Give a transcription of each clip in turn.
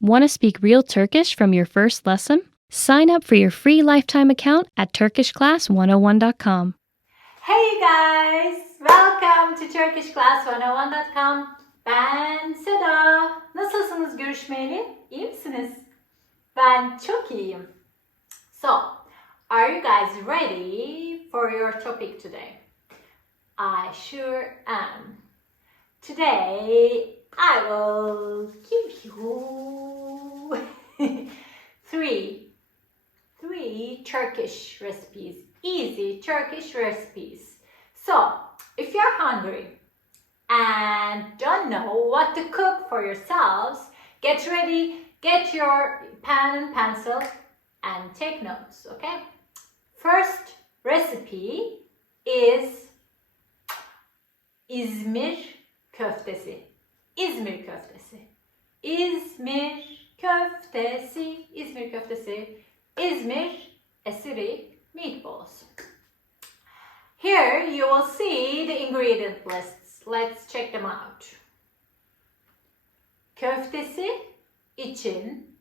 Want to speak real Turkish from your first lesson? Sign up for your free lifetime account at turkishclass101.com. Hey guys! Welcome to turkishclass101.com. Ben Seda. Nasılsınız görüşmeyeli? İyi misiniz? Ben çok iyiyim. So, are you guys ready for your topic today? I sure am. Today, I will give you three Turkish recipes, easy Turkish recipes. So, if you're hungry and don't know what to cook for yourselves, get ready, get your pen and pencil and take notes, okay? First recipe is İzmir köftesi. İzmir köftesi. İzmir köftesi. İzmir köftesi. İzmir esiri meatballs. Here you will see the ingredient lists. Let's check them out. Köftesi için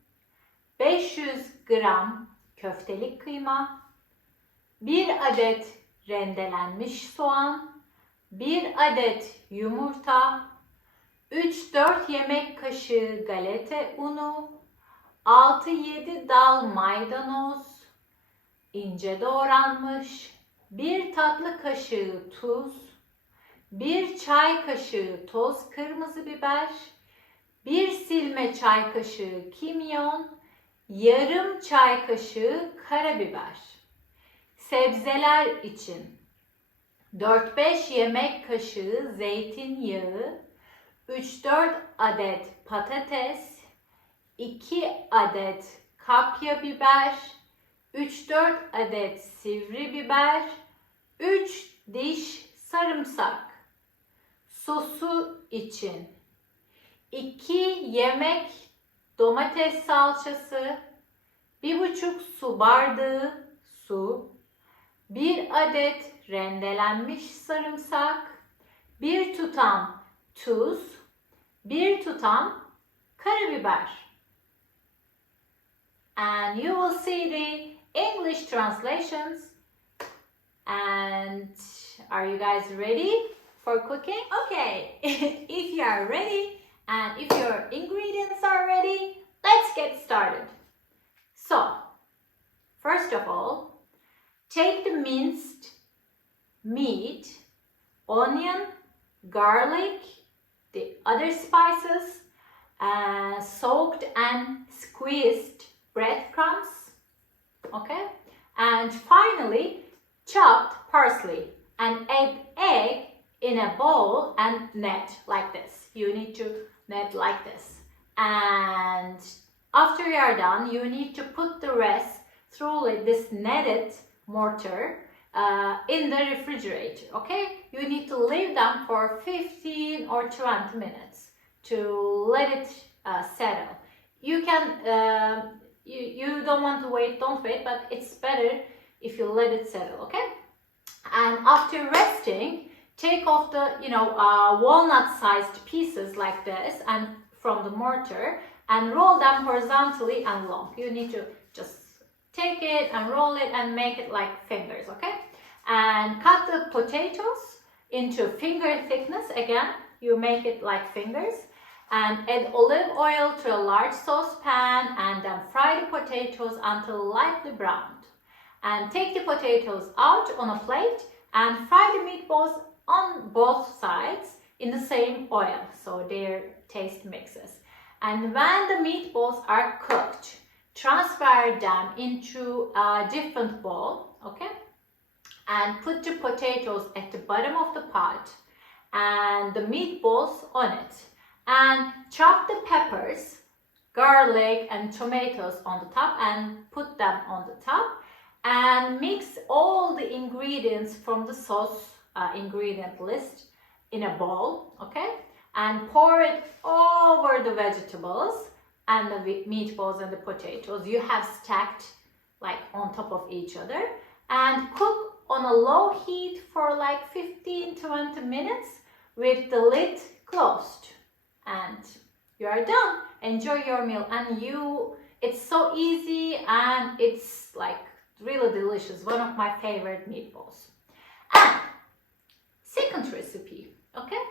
500 gram köftelik kıyma, 1 adet rendelenmiş soğan, 1 adet yumurta, 3-4 yemek kaşığı galeta unu, 6-7 dal maydanoz, ince doğranmış, 1 tatlı kaşığı tuz, 1 çay kaşığı toz kırmızı biber, 1 silme çay kaşığı kimyon, yarım çay kaşığı karabiber. Sebzeler için 4-5 yemek kaşığı zeytinyağı, 3-4 adet patates, 2 adet kapya biber, 3-4 adet sivri biber, 3 diş sarımsak. Sosu için 2 yemek domates salçası, 1,5 su bardağı su, 1 adet rendelenmiş sarımsak, 1 tutam tuz, 1 tutam karabiber. And you will see the English translations. And are you guys ready for cooking? Okay, if you are ready and if your ingredients are ready, let's get started. So, first of all, take the minced meat, onion, garlic, the other spices, soaked and squeezed breadcrumbs, okay? And finally, chopped parsley and egg in a bowl and net like this. You need to net like this. And after you are done, you need to put the rest through this netted mortar in the refrigerator, okay? You need to leave them for 15 or 20 minutes to let it settle. You can, you don't want to wait, don't wait, but it's better if you let it settle, okay? And after resting, take off the, walnut-sized pieces like this and from the mortar and roll them horizontally and long. You need to just take it and roll it and make it like fingers, okay? And cut the potatoes into finger thickness. Again, you make it like fingers. And add olive oil to a large saucepan and then fry the potatoes until lightly browned. And take the potatoes out on a plate and fry the meatballs on both sides in the same oil so their taste mixes. And when the meatballs are cooked, transfer them into a different bowl, okay? And put the potatoes at the bottom of the pot and the meatballs on it. And chop the peppers, garlic and tomatoes on the top and put them on the top. And mix all the ingredients from the sauce ingredient list in a bowl, okay? And pour it over the vegetables and the meatballs and the potatoes you have stacked like on top of each other. And cook on a low heat for like 15-20 minutes with the lid closed. And you are done. enjoy your meal, and it's so easy and it's like really delicious. One of my favorite meatballs. And second recipe, okay?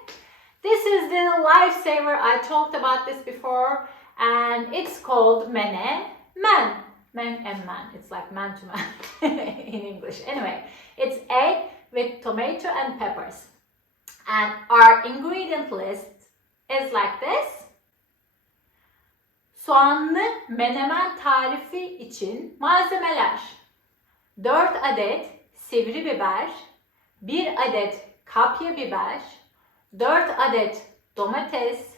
This is the lifesaver. I talked about this before, and it's called mene men. Men and man. It's like man to man in English. Anyway, it's egg with tomato and peppers. And our ingredient list is like this. Soğanlı menemen tarifi için malzemeler: 4 adet sivri biber, 1 adet kapya biber, 4 adet domates,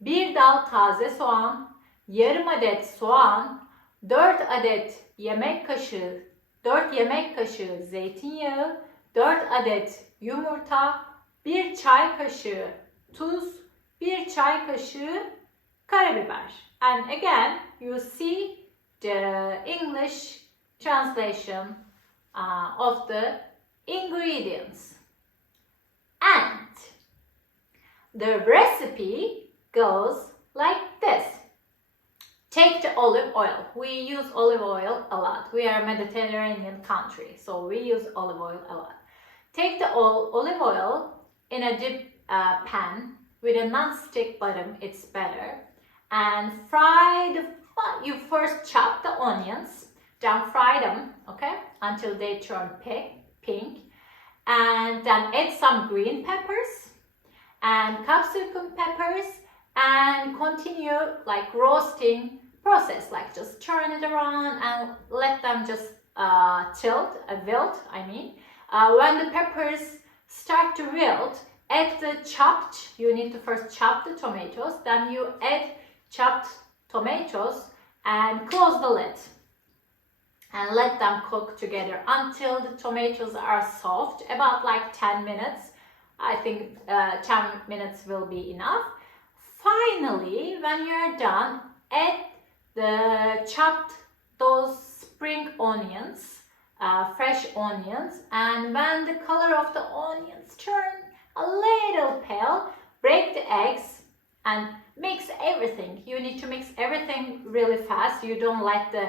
1 dal taze soğan, yarım adet soğan, 4 adet yemek kaşığı, 4 yemek kaşığı zeytinyağı, 4 adet yumurta, 1 çay kaşığı tuz, 1 çay kaşığı karabiber. And again, you see the English translation of the ingredients. And the recipe goes like this. Take the olive oil. We use olive oil a lot. We are a Mediterranean country, so we use olive oil a lot. Take the olive oil in a deep pan with a non-stick bottom, it's better. And you first chop the onions, then fry them, okay, until they turn pink. And then add some green peppers and capsicum peppers and continue like roasting process, like just turn it around and let them just wilt. When the peppers start to wilt, add you need to first chop the tomatoes, then you add chopped tomatoes and close the lid and let them cook together until the tomatoes are soft, about like 10 minutes. I think 10 minutes will be enough. Finally, when you're done, add the those spring onions, fresh onions, and when the color of the onions turn a little pale, break the eggs and mix everything. You need to mix everything really fast. You don't let the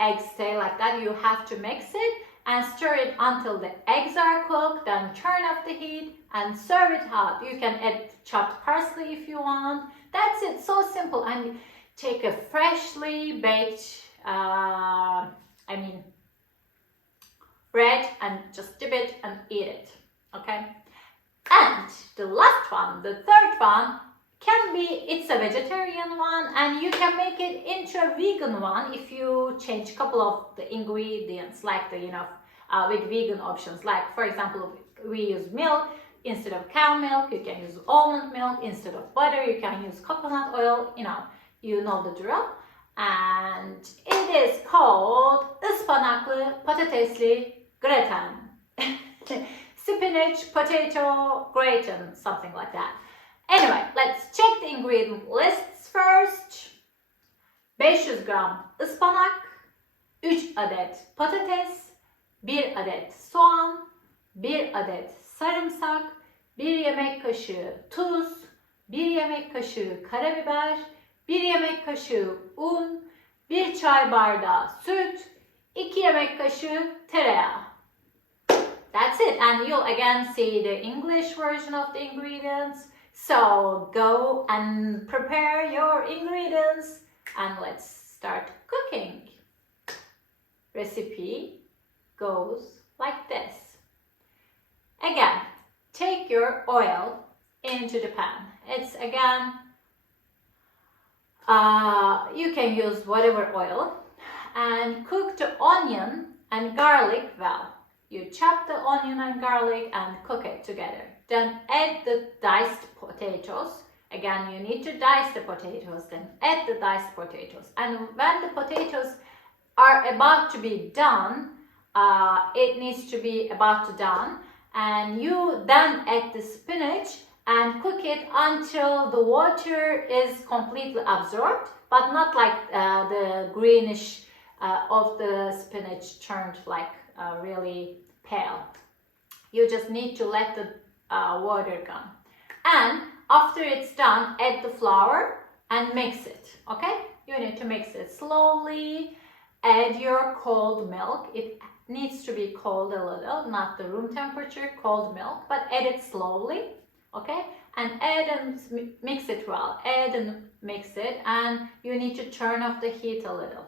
eggs stay like that. You have to mix it and stir it until the eggs are cooked. Then turn up the heat and serve it hot. You can add chopped parsley if you want. That's it. So simple. And take a freshly baked bread and just dip it and eat it. Okay. And the last one, the third one, it's a vegetarian one, and you can make it into a vegan one if you change a couple of the ingredients, like with vegan options. Like, for example, we use milk instead of cow milk. You can use almond milk instead of butter. You can use coconut oil. You know the drill. And it is called ıspanaklı patatesli gratin. Spinach potato gratin, something like that. Anyway, let's check the ingredient lists first. 500 gram ıspanak, 3 adet patates, 1 adet soğan, 1 adet sarımsak, 1 yemek kaşığı tuz, 1 yemek kaşığı karabiber, 1 yemek kaşığı un, 1 çay bardağı süt, 2 yemek kaşığı tereyağı. That's it. And you'll again see the English version of the ingredients. So go and prepare your ingredients and let's start cooking. Recipe goes like this. Again, take your oil into the pan. It's again, you can use whatever oil, and cook the onion and garlic well. You chop the onion and garlic and cook it together. Then add the diced potatoes. Again, you need to dice the potatoes, then add the diced potatoes. And when the potatoes are about to be done, it needs to be about to done. And you then add the spinach and cook it until the water is completely absorbed, but not like the greenish of the spinach turned like really pale. You just need to let the water come. And after it's done, add the flour and mix it, okay? You need to mix it slowly. Add your cold milk. It needs to be cold a little, not the room temperature, cold milk, but add it slowly, okay? And add and mix it well. Add and mix it, and you need to turn off the heat a little.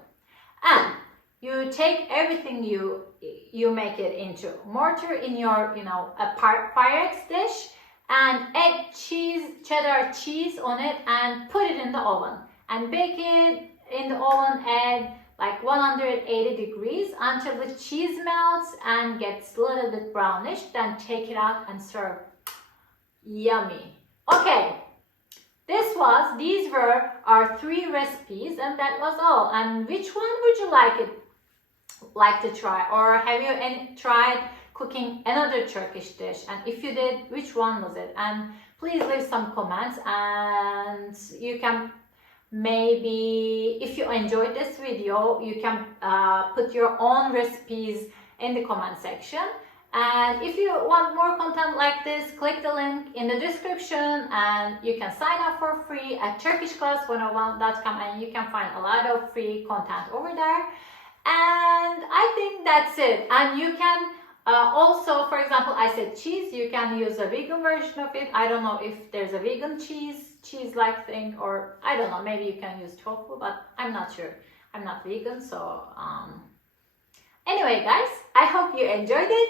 And you take everything, you make it into mortar in your, a Pyrex dish, and add cheddar cheese on it and put it in the oven and bake it in the oven at like 180 degrees until the cheese melts and gets a little bit brownish. Then take it out and serve. Yummy. Okay, these were our 3 recipes, and that was all. And which one would you like to try, or have you tried cooking another Turkish dish? And if you did, which one was it? And please leave some comments, and you can maybe, if you enjoyed this video, you can put your own recipes in the comment section. And if you want more content like this, click the link in the description, and you can sign up for free at turkishclass101.com, and you can find a lot of free content over there. And I think that's it. And you can also, for example, I said cheese, you can use a vegan version of it. I don't know if there's a vegan cheese-like thing, or I don't know, maybe you can use tofu, but I'm not sure. I'm not vegan, so anyway, guys, I hope you enjoyed it.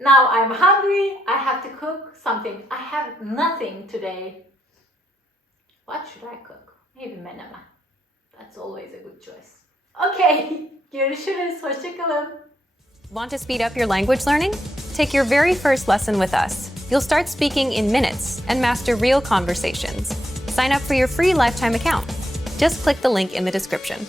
Now I'm hungry. I have to cook something. I have nothing today. What should I cook? Maybe menemen. That's always a good choice. Okay, görüşürüz. Hoşça kalın. Want to speed up your language learning? Take your very first lesson with us. You'll start speaking in minutes and master real conversations. Sign up for your free lifetime account. Just click the link in the description.